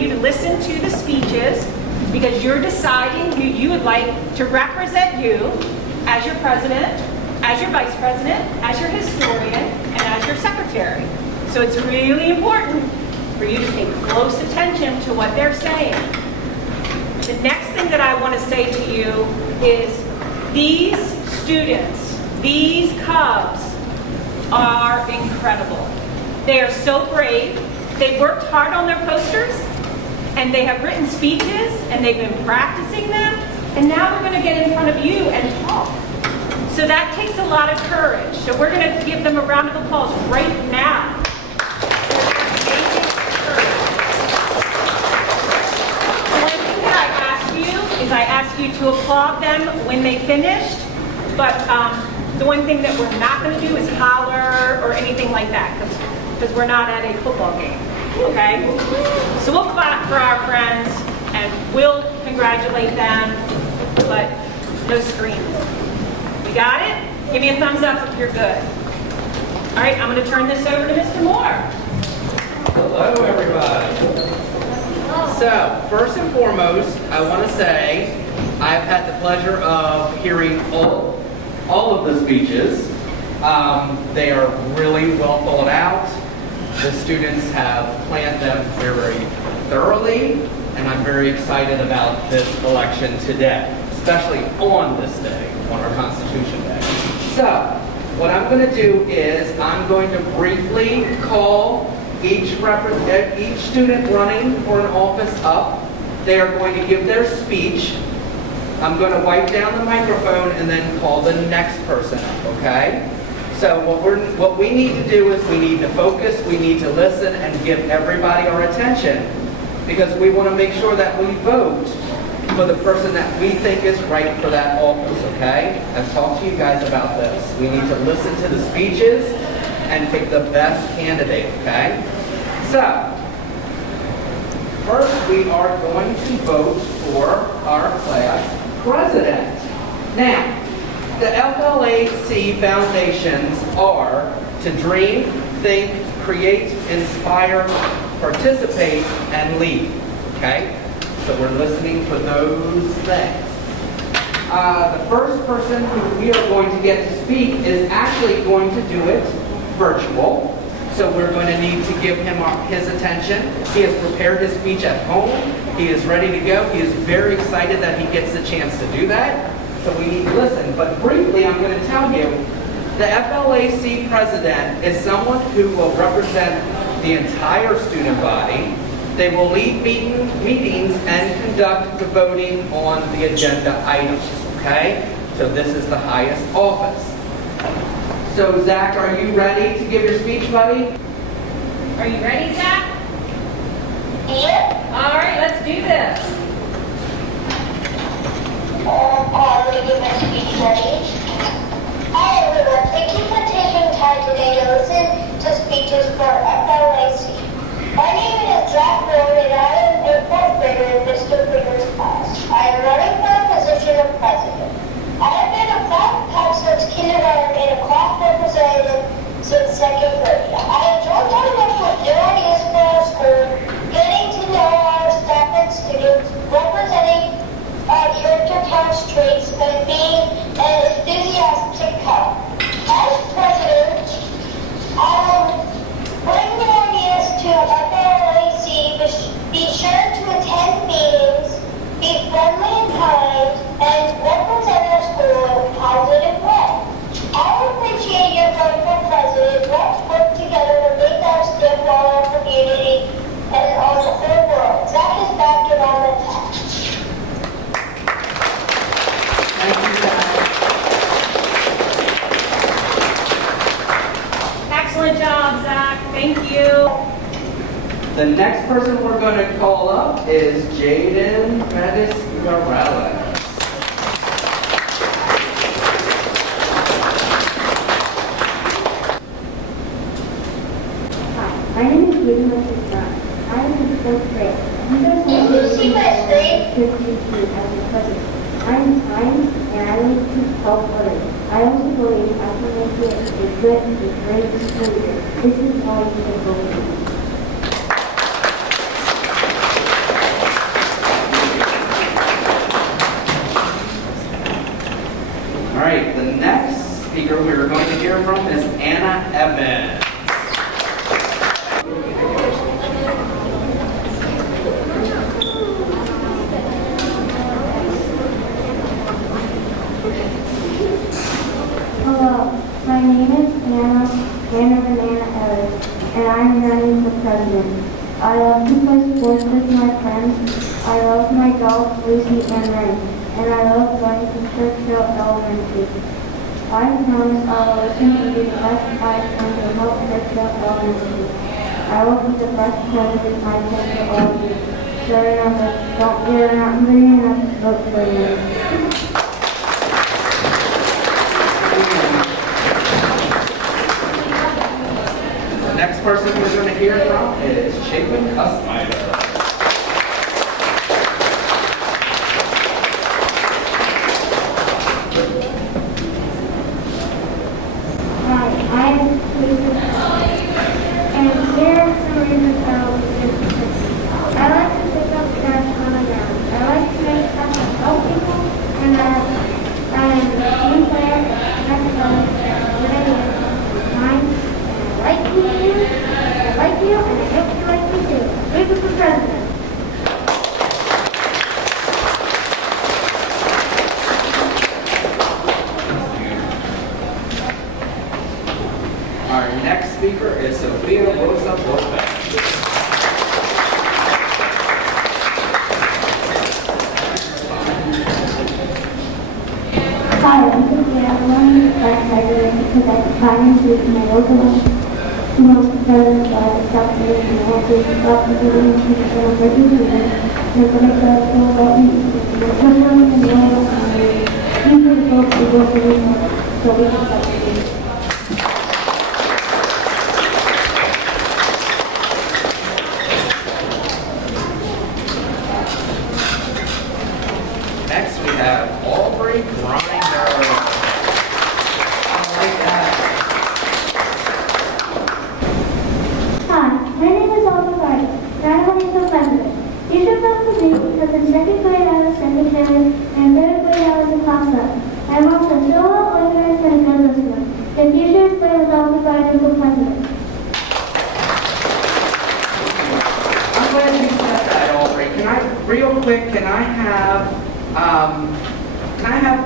you to listen to the speeches because you're deciding who you would like to represent you as your president, as your vice president, as your historian, and as your secretary. So it's really important for you to pay close attention to what they're saying. The next thing that I want to say to you is these students, these Cubs, are incredible. They are so brave. They've worked hard on their posters, and they have written speeches, and they've been practicing them, and now they're going to get in front of you and talk. So that takes a lot of courage. So we're going to give them a round of applause right now. The one thing that I ask you is I ask you to applaud them when they finished, but the one thing that we're not going to do is holler or anything like that, because we're not at a football game, okay? So we'll clap for our friends, and we'll congratulate them, but no screaming. You got it? Give me a thumbs up if you're good. All right, I'm going to turn this over to Mr. Moore. Hello, everybody. So, first and foremost, I want to say I've had the pleasure of hearing all of the speeches. They are really well thought out. The students have planned them very thoroughly, and I'm very excited about this election today, especially on this day, on our Constitution Day. So, what I'm going to do is I'm going to briefly call each student running for an office up. They are going to give their speech. I'm going to wipe down the microphone and then call the next person up, okay? So what we need to do is we need to focus, we need to listen and give everybody our attention because we want to make sure that we vote for the person that we think is right for that office, okay? I've talked to you guys about this. We need to listen to the speeches and pick the best candidate, okay? So, first we are going to vote for our class president. Now, the FLAC foundations are to dream, think, create, inspire, participate, and lead, okay? So we're listening for those things. The first person who we are going to get to speak is actually going to do it virtual. So we're going to need to give him his attention. He has prepared his speech at home. He is ready to go. He is very excited that he gets the chance to do that. So we need to listen. But briefly, I'm going to tell you, the FLAC president is someone who will represent the entire student body. They will lead meetings and conduct the voting on the agenda items, okay? So this is the highest office. So Zach, are you ready to give your speech, buddy? Are you ready, Zach? Yeah. All right, let's do this. I'm going to give my speech ready. Hi everyone, thank you for taking time today to listen to speeches for FLAC. My name is Zach Moore and I am a fourth grader in Mr. Finger's class. I am running for the position of president. I have been a class cop since kindergarten and a class representative since second grade. I enjoy coming up with new ideas for our school, getting to know our staff and students, representing character types, traits, and being an enthusiastic cop. As president, I will bring new ideas to FLAC. Be sure to attend meetings, be friendly and kind, and represent our school in a positive way. I appreciate your vote for president. Let's work together to make our step on our community and on the whole world. Zach is back and on the top. Thank you, Zach. Excellent job, Zach. Thank you. The next person we're going to call up is Jaden Pettis-Garrella. My name is Jaden Pettis-Garrella. I am in fourth grade. These are some Can you see my screen? to as a president. I am kind and I like to help others. I also believe I can make it a good and great leader. This is why you can vote for me. speaker we are going to hear from is Anna Evans. Hello, my name is Anna Ellis, and I'm running for president. I love to play sports with my friends. I love my dogs, Lucy and Ray, and I love going to Churchill Elementary. I promise I will listen to do the best I can to help Churchill Elementary. I will be the best president I can for all of you. So remember, you're not big enough to vote for me. The next person we're going to hear from is Chapin Cussmider. Hi, I'm Lisa, and here are some reasons I will be interested. I like to pick up trash on the ground. I like to make stuff and help people, and I am a team player, and good idea. Mine, and I like you, and I hope you like me too. Who's for president? Our next speaker is Sophia Rosa Lopez. Hi, I'm Sophia. I'm running for president because I try to do my local most presidents are accepted and I want to stop the doing people for each year. They're going to go about me. They're going to go and you can vote for both of them so we can separate. Next we have Aubrey Grinder. I like that. Hi, my name is Olga Garden, and I'm running for president. You should vote for me because in second grade I was secretary and in third grade I was a class rep. I'm also so well organized and a good listener. The future is bright with Olga Garden for president. I'm glad you said that, Aubrey. Real quick, can I have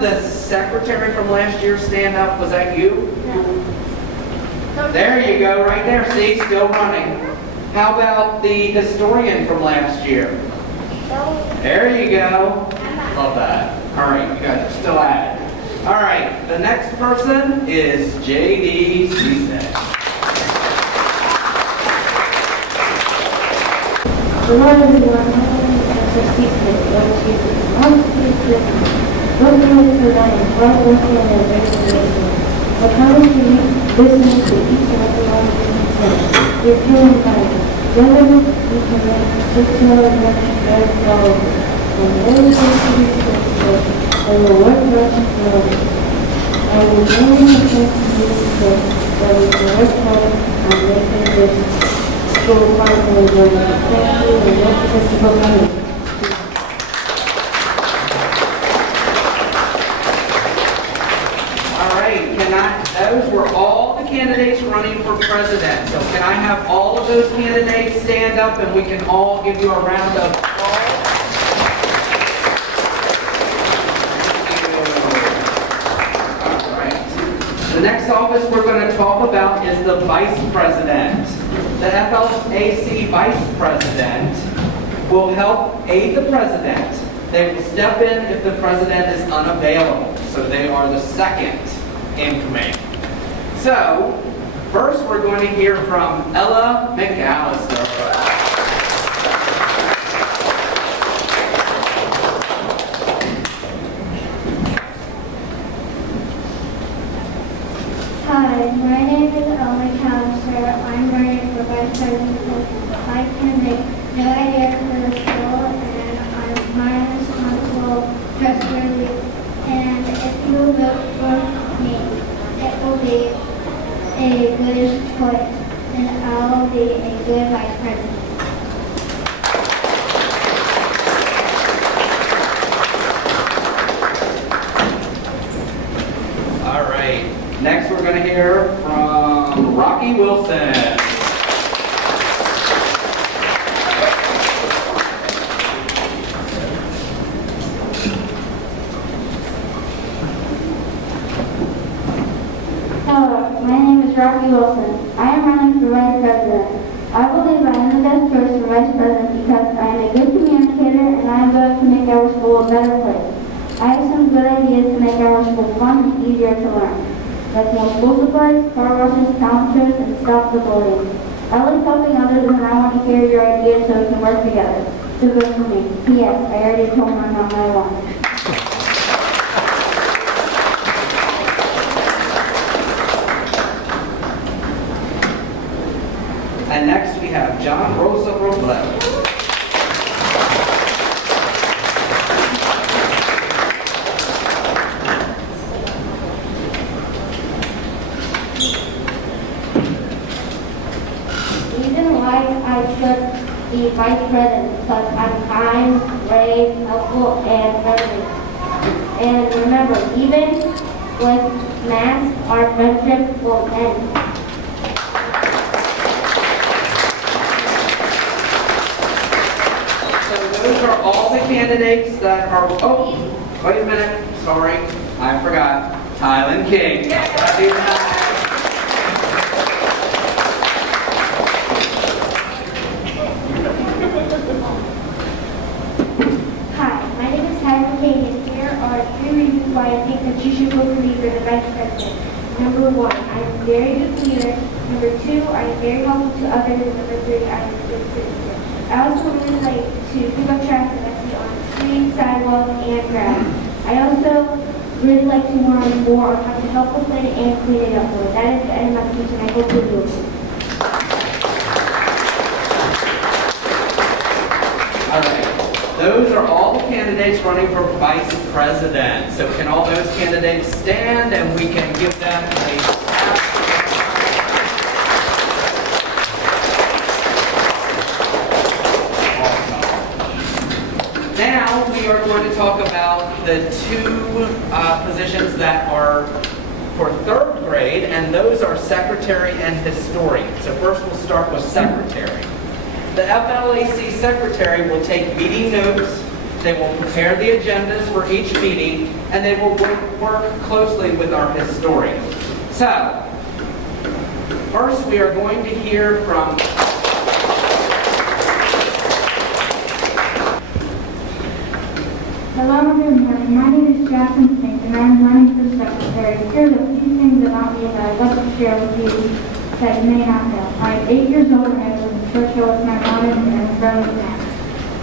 the secretary from last year stand up? Was that you? No. There you go, right there. See, still running. How about the historian from last year? There you go. Love that. All right, you guys are still at it. All right, the next person is J.D. Cizek. The Lord is the one who succeeds in what Jesus wants to do. What can we provide? What can we do? I promise to you, listening to each and every one of you say, you're feeling right. Whether you can make personal and very forward. And very close to these things, and will work much more. I will only attempt to use this that we can work hard on making this school partner learning. Thank you, and don't forget to vote for me. All right, those were all the candidates running for president. So can I have all of those candidates stand up and we can all give you a round of applause? All right. The next office we're going to talk about is the vice president. The FLAC vice president will help aid the president. They will step in if the president is unavailable. So they are the second in command. So, first we're going to hear from Ella McAllister. Hi, my name is Ellis. I'm running for vice president. I can make no idea for the school, and I'm my responsible trustworthy. And if you vote for me, it will be a good choice, and I'll be a good vice president. All right. Next going to hear from Rocky Wilson. Hello, my name is Rocky Wilson. I am running for Vice President. I believe I am the best choice for Vice President because I am a good communicator and I am going to make our school a better place. I have some good ideas to make our school fun and easier to learn, like more school supplies, car washes, talent shows, and stop the bullying. I like helping others and I want to hear your ideas so we can work together. So good for me. P.S. I already told my mom I won. And next we have John Rosa Robledo. Reason why I should be Vice President because I'm kind, brave, helpful, and friendly. And remember, even with masks, our friendship will end. Those are all the candidates that are, oh, wait a minute, sorry, I forgot. Tylen King. Hi, my name is Tyler King, and here are 3 reasons why I think that you should vote for me for the Vice President. Number 1, I am a very good leader. Number 2, I am very helpful to others. And number 3, I am a good citizen. I also really like to pick up trash and empty on streets, sidewalks, and grass. I also really like to learn more on how to help the planet and clean it up more. That is the end of my speech, and I hope you do it. All right, those are all the candidates running for Vice President. So can all those candidates stand and we can give them a clap? Now we are going to talk about the 2 positions that are for 3rd grade, and those are secretary and historian. So first we'll start with secretary. The FLAC secretary will take meeting notes, they will prepare the agendas for each meeting, and they will work closely with our historian. So, first we are going to hear from Hello everyone, my name is Jackson Smith and I'm running for secretary. Here's a few things about me that I'd love to share with you that you may not know. I'm 8 years old and I live in Churchill with my mom and I'm growing now.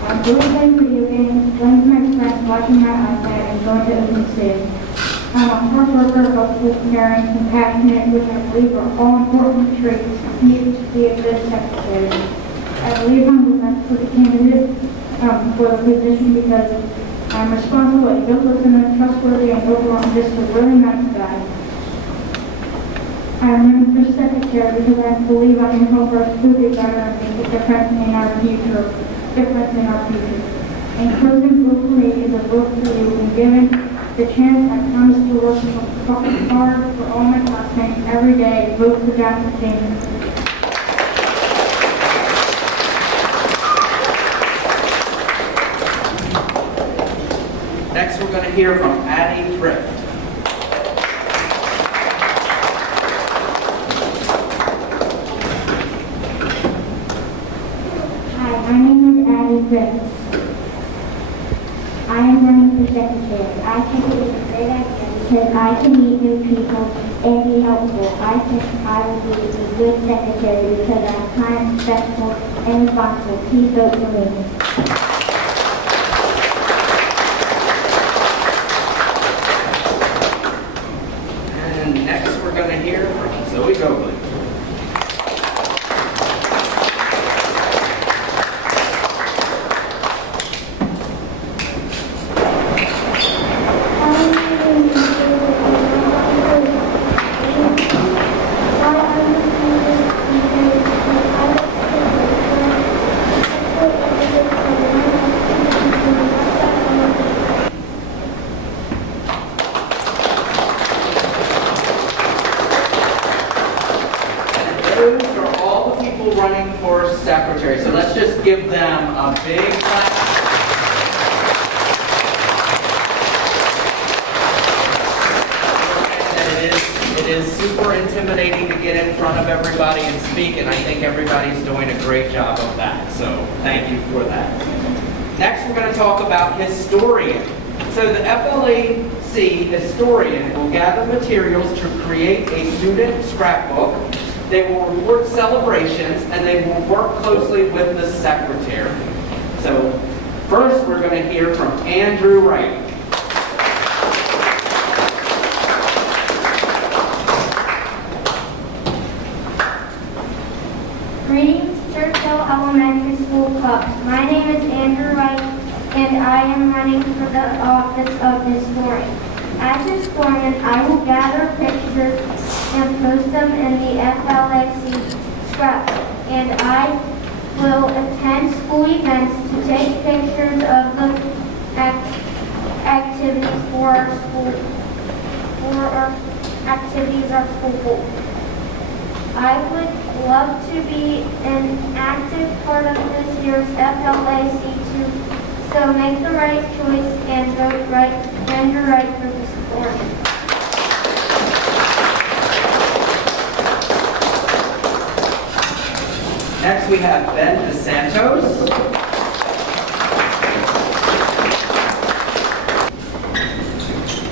I'm really playing video games, playing with my friends, watching my iPad, and going to open soon. I'm a hard worker, helpful, caring, compassionate, which I believe are all important traits needed to be a good secretary. I believe I'm the best candidate for the position because I'm responsible, a good listener, trustworthy, and overall just a really nice guy. I'm running for secretary because I believe I can help our school be better and make a difference in our future. In closing, vote for me is a vote for you. When given the chance, I promise to work hard for all my classmates every day. Vote for Jackson King. Next, we're going to hear from Addie Thrift. Hi, my name is Addie Thrift. I am running for secretary. I think it is a great idea because I can meet new people and be helpful. I think I will be a good secretary because I'm kind, respectful, and responsible. Please vote for me. We're going to hear from Zoe Goblin. I intimidating to get in front of everybody and speak, and I think everybody's doing a great job of that. So thank you for that. Next, we're going to talk about historian. So the FLAC historian will gather materials to create a student scrapbook. They will report celebrations, and they will work closely with the secretary. So first, we're going to hear from Andrew Wright. Greetings, Churchill Elementary School Cubs. My name is Andrew Wright, and I am running for the office of historian. As historian, I will gather pictures and post them in the FLAC scrapbook, and I will attend school events to take pictures of the activities for our school, our school holds. I would love to be an active part of this year's FLAC too, so make the right choice and vote right and you're right for the historian. Next, we have Ben Santos.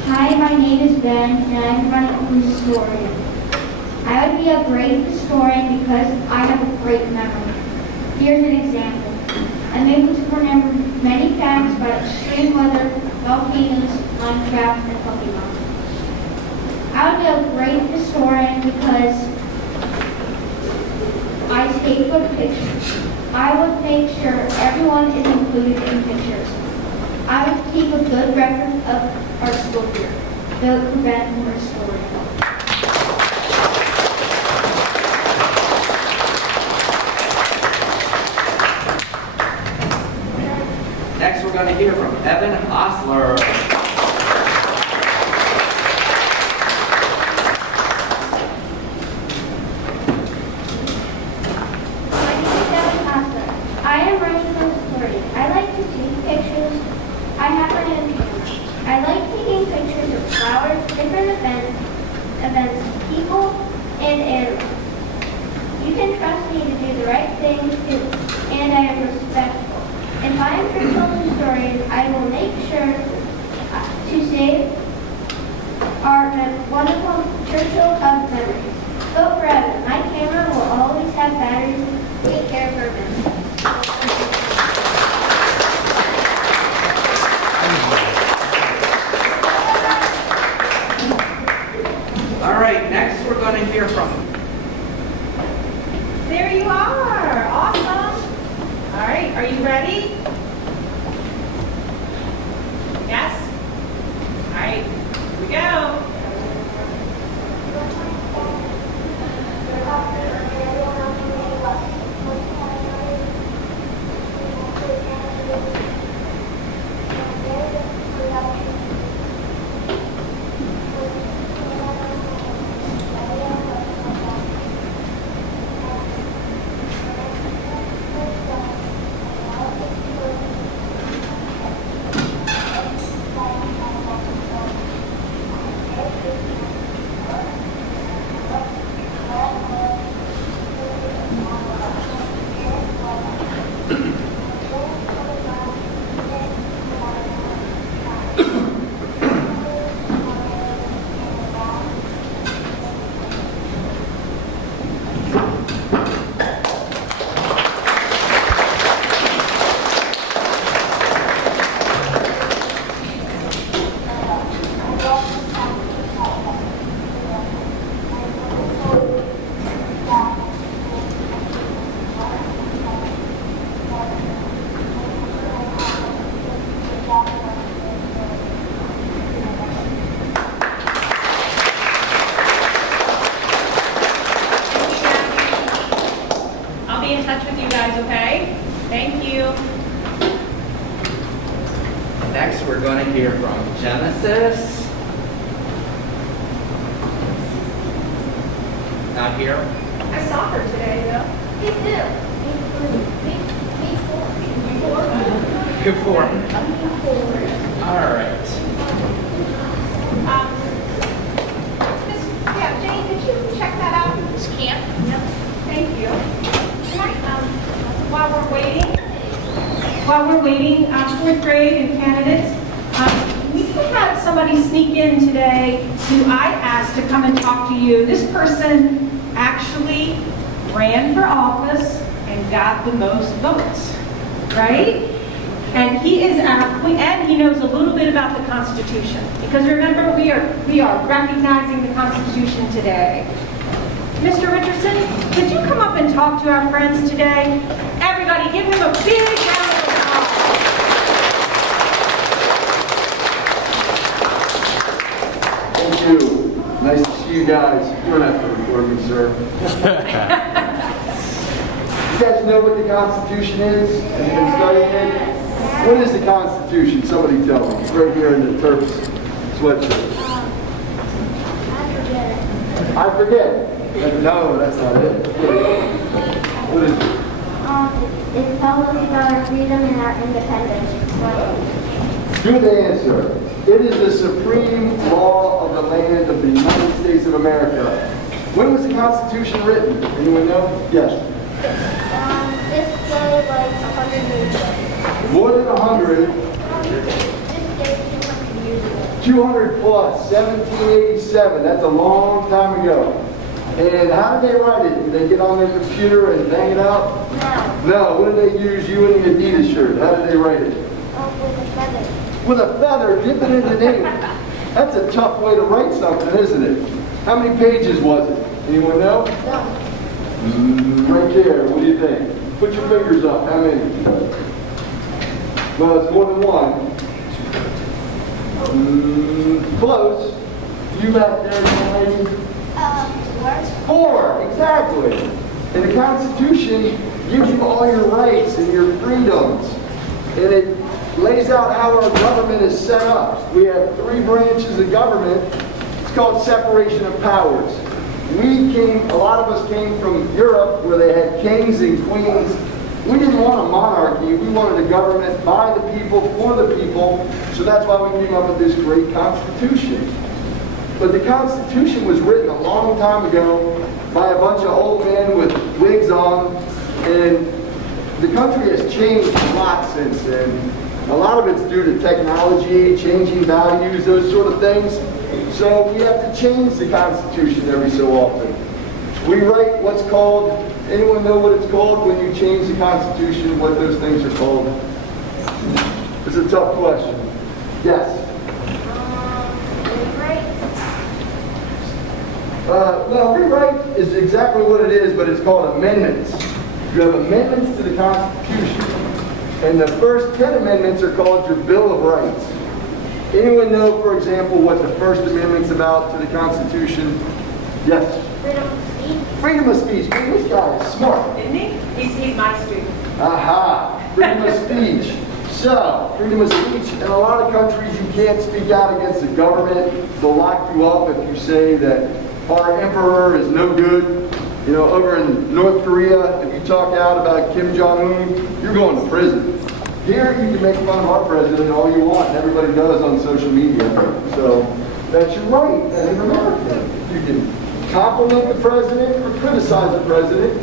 Hi, my name is Ben, and I'm running for historian. I would be a great historian because I have a great memory. Here's an example. I'm able to remember many facts about extreme weather, volcanoes, Minecraft, and Pokemon. I would be a great historian because I take good pictures. I would make sure everyone is included in pictures. I would keep a good record of our school year. Vote for Ben for historian. Next, we're going to hear from Evan Osler. My name is Ellis. I am running for historian. I like to take pictures. I have my own camera. I like taking pictures of flowers, different events, people, and animals. You can trust me to do the right thing too, and I am respectful. If I am Churchill historian, I will make sure to save our wonderful Churchill Cubs memories. Vote for Evan. My camera will always have batteries. Take care of our memories. All right, next we're going to hear from. There you are. Awesome. All right, are you ready? Yes? All right, here we go. I'll be in touch with you guys, okay? Thank you. Next, we're going to hear from Genesis. Not here. I saw her today, though. Me too. Me four. Good for. All right. Yeah, Jane, did you check that grade and candidates, we had somebody sneak in today who I asked to come and talk to you. This person actually ran for office and got the most votes, right? And he is and he knows a little bit about the Constitution. Because remember, we are recognizing the Constitution today. Mr. Richardson, could you come up and talk to our friends today? Everybody, give him a big round of applause. Thank you. Nice to see you guys. You don't have to record me, sir. You guys know what the Constitution is? Have you been studying it? What is the Constitution? Somebody tell me. It's right here in the Terps sweatshirt. I forget. No, that's not it. What is it? It tells us about our freedom and our independence. Good answer. It is the supreme law of the land of the United States of America. When was the Constitution written? Anyone know? Yes. This day, like 100 years ago. More than 100. This day, 200 years ago. 200 plus, 1787. That's a long time ago. And how did they write it? Did they get on their computer and bang it out? No. No. What did they use? You in the Adidas shirt. How did they write it? With a feather. With a feather, dip it into ink. That's a tough way to write something, isn't it? How many pages was it? Anyone know? Right there. What do you think? Put your fingers up. How many? Well, it's more than one. Close. You back there, young lady? 4, exactly. And the Constitution gives you all your rights and your freedoms. And it lays out how our government is set up. We have 3 branches of government. It's called separation of powers. A lot of us came from Europe where they had kings and queens. We didn't want a monarchy. We wanted a government by the people, for the people. So that's why we came up with this great Constitution. But the Constitution was written a long time ago by a bunch of old men with wigs on, and the country has changed a lot since then. A lot of it's due to technology, changing values, those sort of things. So we have to change the Constitution every so often. We write what's called, anyone know what it's called when you change the Constitution, what those things are called? It's a tough question. Yes? Well, rewrite is exactly what it is, but it's called amendments. You have amendments to the Constitution. And the first 10 amendments are called your Bill of Rights. Anyone know, for example, what the First Amendment's about to the Constitution? Yes? Freedom of speech. Freedom of speech. Man, this guy is smart. Isn't he? He's my student. Aha! Freedom of speech. So, freedom of speech. In a lot of countries, you can't speak out against the government. They'll lock you up if you say that our emperor is no good. You know, over in North Korea, if you talk out about Kim Jong-un, you're going to prison. Here, you can make fun of our president all you want, and everybody does on social media. So, that's your right as an American. You can compliment the president or criticize the president,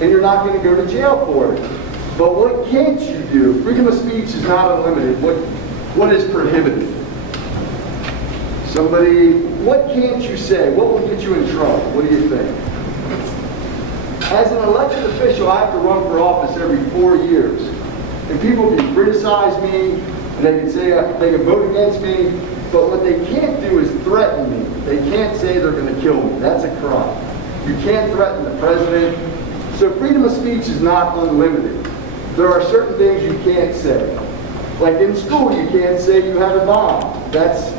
and you're not going to go to jail for it. But what can't you do? Freedom of speech is not unlimited. What is prohibited? What can't you say? What will get you in trouble? What do you think? As an elected official, I have to run for office every 4 years. And people can criticize me, and they can say they can vote against me, but what they can't do is threaten me. They can't say they're going to kill me. That's a crime. You can't threaten the president. So freedom of speech is not unlimited. There are certain things you can't say. Like in school, you can't say you had a bomb. That's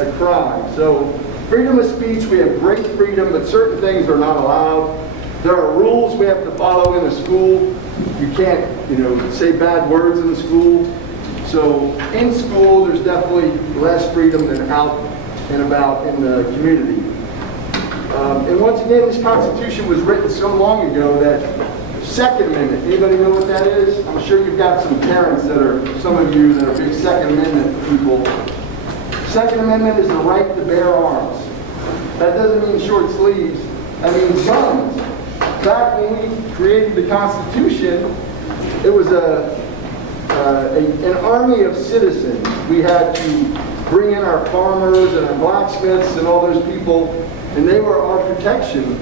a crime. So freedom of speech, we have great freedom, but certain things are not allowed. There are rules we have to follow in a school. You can't, say bad words in the school. So in school, there's definitely less freedom than out and about in the community. And once again, this Constitution was written so long ago that Second Amendment, anybody know what that is? I'm sure you've got some parents some of you that are big Second Amendment people. Second Amendment is the right to bear arms. That doesn't mean short sleeves. That means guns. Back when we created the Constitution, it was a an army of citizens. We had to bring in our farmers and our blacksmiths and all those people, and they were our protection.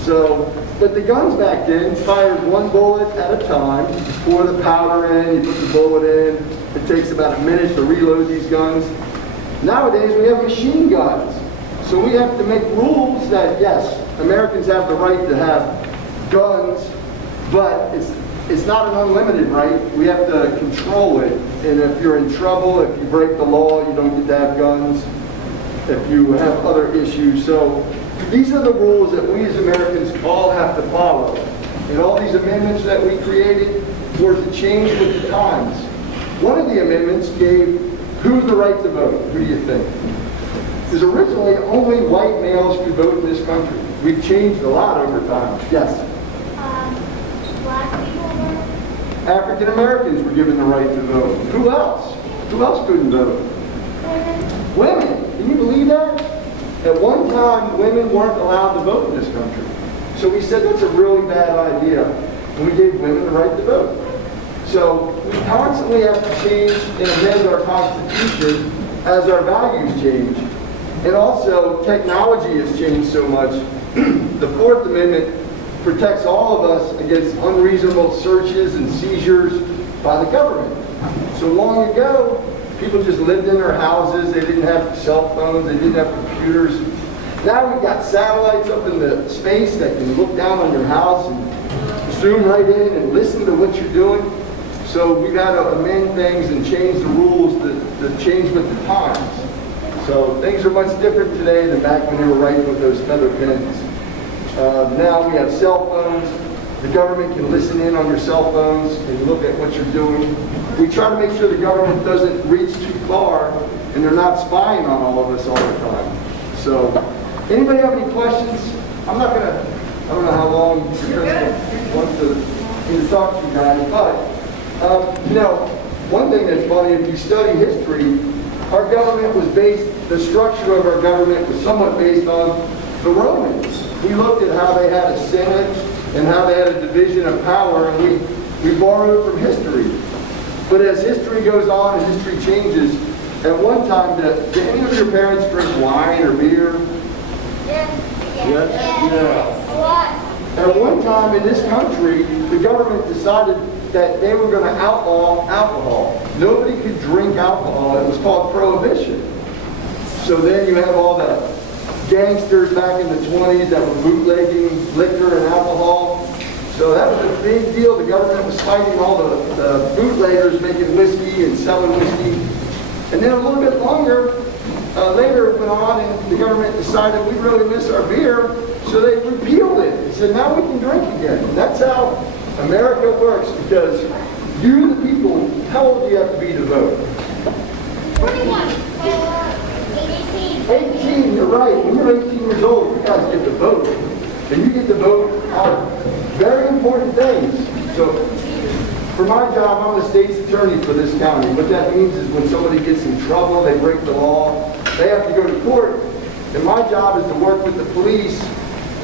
So, but the guns back then fired one bullet at a time. Pour the powder in, you put the bullet in. It takes about a minute to reload these guns. Nowadays we have machine guns. So we have to make rules that, yes, Americans have the right to have guns, but it's not an unlimited right. We have to control it. And if you're in trouble, if you break the law, you don't get to have guns. If you have other issues. So these are the rules that we as Americans all have to follow. And all these amendments that we created were to change with the times. One of the amendments gave who the right to vote. Who do you think? Because originally only white males could vote in this country. We've changed a lot over time. Yes? Black people were. African Americans were given the right to vote. Who else? Who else couldn't vote? Women. Can you believe that? At one time, women weren't allowed to vote in this country. So we said that's a really bad idea, and we gave women the right to vote. So we constantly have to change and amend our Constitution as our values change. And also, technology has changed so much. The Fourth Amendment protects all of us against unreasonable searches and seizures by the government. So long ago, people just lived in their houses. They didn't have cell phones. They didn't have computers. Now we've got satellites up in the space that can look down on your house and zoom right in and listen to what you're doing. So we've got to amend things and change the rules that change with the times. So things are much different today than back when they were writing with those feather pens. Now we have cell phones. The government can listen in on your cell phones and look at what you're doing. We try to make sure the government doesn't reach too far and they're not spying on all of us all the time. So, anybody have any questions? I don't know how long you want to talk to you guys, but, one thing that's funny, if you study history, our government was the structure of our government was somewhat based on the Romans. We looked at how they had a Senate and how they had a division of power, and we borrowed from history. But as history goes on and history changes, at one time, did any of your parents drink wine or beer? Yes? Yeah. At one time in this country, the government decided that they were going to outlaw alcohol. Nobody could drink alcohol. It was called prohibition. So then you have all the gangsters back in the 20s that were bootlegging liquor and alcohol. So that was a big deal. The government was fighting all the bootleggers making whiskey and selling whiskey. And then a little bit longer, later it went on and the government decided we really miss our beer, so they repealed it. They said now we can drink again. And that's how America works, because you, the people, how old do you have to be to vote? 21. 18, you're right. When you're 18 years old, you guys get to vote. And you get to vote on very important things. So, for my job, I'm the state's attorney for this county. What that means is when somebody gets in trouble, they break the law, they have to go to court. And my job is to work with the police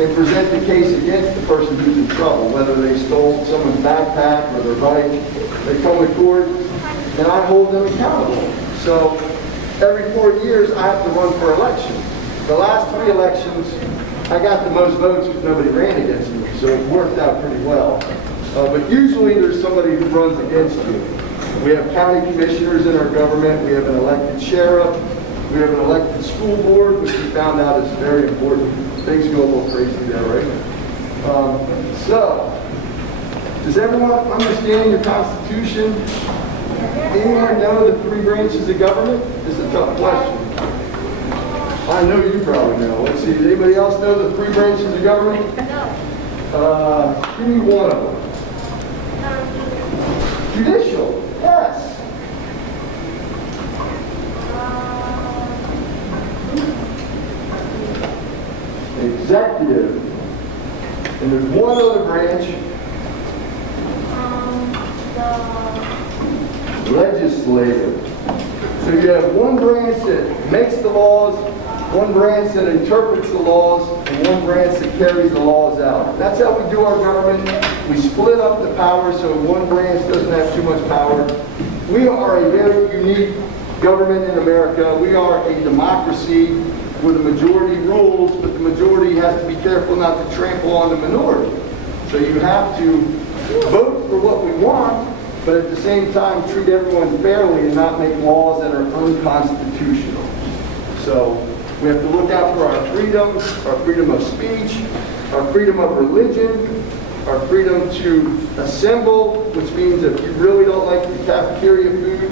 and present the case against the person who's in trouble, whether they stole someone's backpack or their bike. They come to court, and I hold them accountable. So, every 4 years, I have to run for election. The last 3 elections, I got the most votes because nobody ran against me, so it worked out pretty well. But usually there's somebody who runs against you. We have county commissioners in our government, we have an elected sheriff, we have an elected school board, which we found out is very important. Things go a little crazy there, right? So, does everyone understand your Constitution? Anyone know the 3 branches of government? This is a tough question. I know you probably know. Let's see, does anybody else know the 3 branches of government? No. Give me one of them. Judicial, yes. Executive. And there's one other branch. Legislative. So you have one branch that makes the laws, one branch that interprets the laws, and one branch that carries the laws out. That's how we do our government. We split up the power so one branch doesn't have too much power. We are a very unique government in America. We are a democracy where the majority rules, but the majority has to be careful not to trample on the minority. So you have to vote for what we want, but at the same time treat everyone fairly and not make laws that are unconstitutional. So we have to look out for our freedom of speech, our freedom of religion, our freedom to assemble, which means if you really don't like the cafeteria food,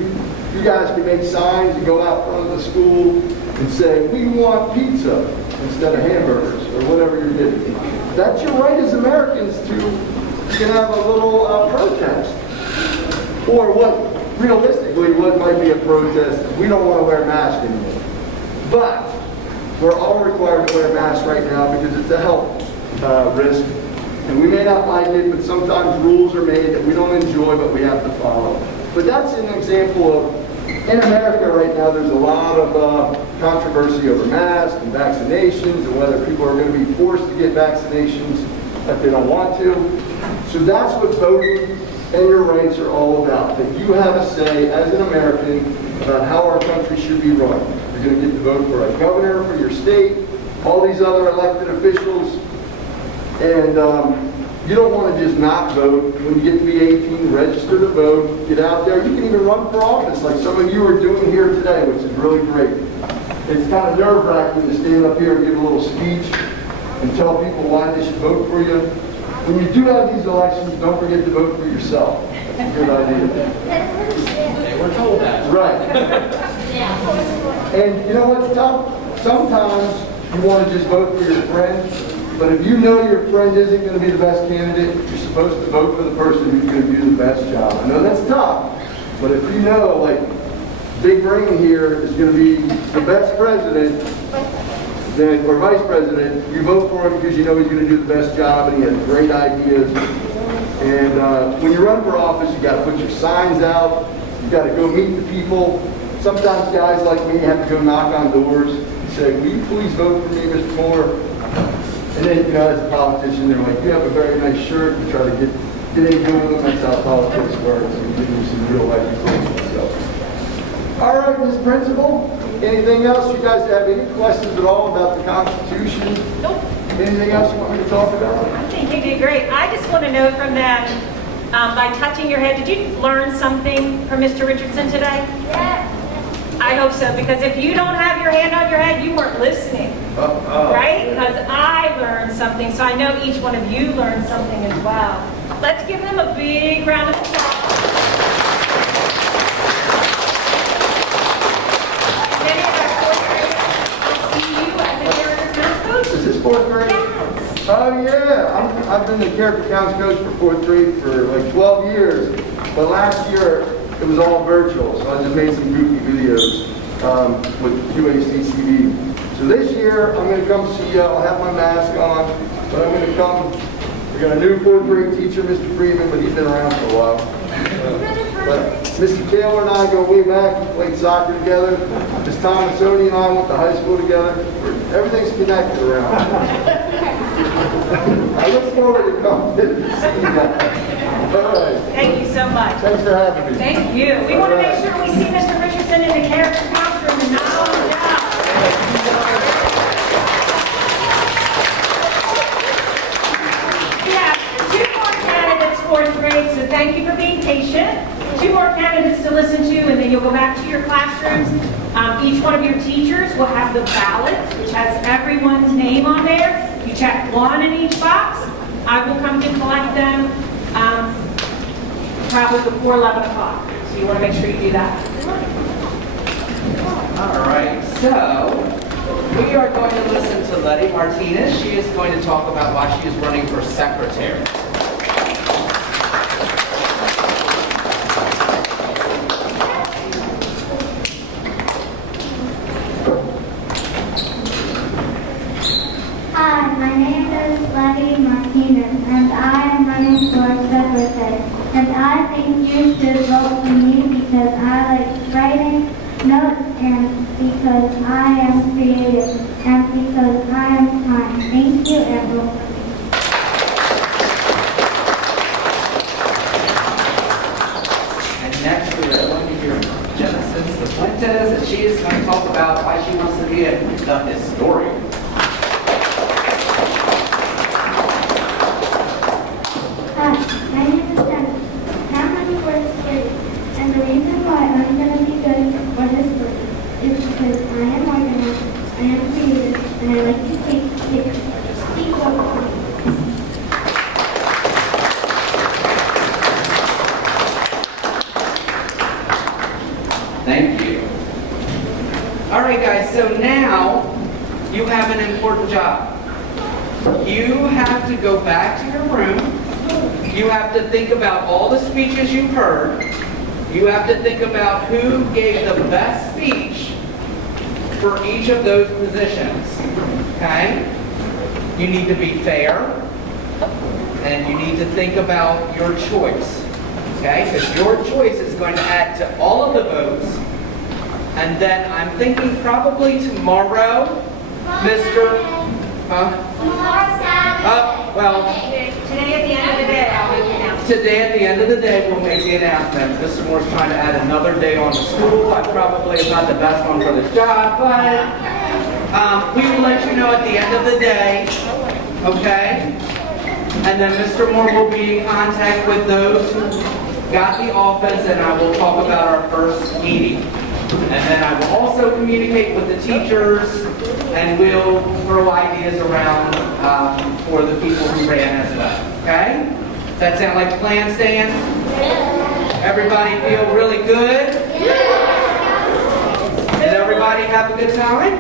you guys can make signs and go out front of the school and say, we want pizza instead of hamburgers or whatever you're getting. That's your right as Americans to, you can have a little protest. Or realistically, what might be a protest, we don't want to wear masks anymore. But we're all required to wear masks right now because it's a health risk. And we may not like it, but sometimes rules are made that we don't enjoy, but we have to follow. But that's an example of, in America right now, there's a lot of controversy over masks and vaccinations and whether people are going to be forced to get vaccinations if they don't want to. So that's what voting and your rights are all about, that you have a say as an American about how our country should be run. You're going to get to vote for a governor for your state, all these other elected officials, and you don't want to just not vote. When you get to be 18, register to vote, get out there. You can even run for office like some of you are doing here today, which is really great. It's kind of nerve-wracking to stand up here and give a little speech and tell people why they should vote for you. When you do have these elections, don't forget to vote for yourself. That's a good idea. They were told that. Right. And you know what's tough? Sometimes you want to just vote for your friend, but if you know your friend isn't going to be the best candidate, you're supposed to vote for the person who's going to do the best job. I know that's tough, but if you know, like, Big Brain here is going to be the best president, then, or vice president, you vote for him because you know he's going to do the best job and he has great ideas. And when you run for office, you got to put your signs out. You got to go meet the people. Sometimes guys like me have to go knock on doors and say, "Will you please vote for me, Mr. Moore?" And then, you know, as a politician, they're like, "You have a very nice shirt." You try to get in good with them. That's how politics works. And give you some real life examples. So, all right, Ms. Principal. Anything else? You guys have any questions at all about the Constitution? Nope. Anything else you want me to talk about? I think you did great. I just want to know from them, by touching your head, did you learn something from Mr. Richardson today? Yeah. I hope so, because if you don't have your hand on your head, you weren't listening, right? Because I learned something, so I know each one of you learned something as well. Let's give them a big round of applause. Many of our fourth graders see you as a character math coach. Is this fourth grade? Yes. Oh yeah, I've been the character counts coach for fourth grade for like 12 years, but last year it was all virtual, so I just made some goofy videos with QACPS. So this year I'm going to come see you. I'll have my mask on, but I'm going to come. We got a new fourth grade teacher, Mr. Freeman, but he's been around for a while. But Mr. Taylor and I go way back. We played soccer together. Miss Thomasoni and I went to high school together. Everything's connected around. I look forward to coming to see you guys. All right. Thank you so much. Thanks for having me. Thank you. We want to make sure we see Mr. Richardson in the character classroom and not on the job. We have 2 more candidates, 4th grade, so thank you for being patient. 2 more candidates to listen to, and then you'll go back to your classrooms. Each one of your teachers will have the ballot, which has everyone's name on there. You check 1 in each box. I will come to collect them probably before 11 o'clock. So you want to make sure you do that. All right, so we are going to listen to Letty Martinez. She is going to talk about why she is running for secretary. Hi, my name is Letty Martinez, and I am running for secretary. And I think you should vote for me because I like writing notes, and because I am creative, and because I am kind. Thank you, and vote for me. And next we are going to about why she wants to be the historian. Hi, my name is Santos. Now I'm looking for history, and the reason why I'm going to be good for history is because I am organized, I am creative, and I like to take pictures. Please vote for me. Thank you. All right, guys, so now you have an important job. You have to go back to your room. You have to think about all the speeches you've heard. You have to think about who gave the best speech for each of those positions. Okay? You need to be fair, and you need to think about your choice. Okay? Because your choice is going to add to all of the votes. And then I'm thinking probably tomorrow, Mr. Well, Today at the end of the day, I'll make the announcement. today at the end of the day, we'll make the announcement. Mr. Moore's trying to add another day on the school. I probably am not the best one for the job, but we will let you know at the end of the day, okay? And then Mr. Moore will be in contact with those who got the office, and I will talk about our first meeting. And then I will also communicate with the teachers, and we'll throw ideas around for the people who ran as well. Okay? Does that sound like a plan, Stan? Everybody feel really good? Did everybody have a good time?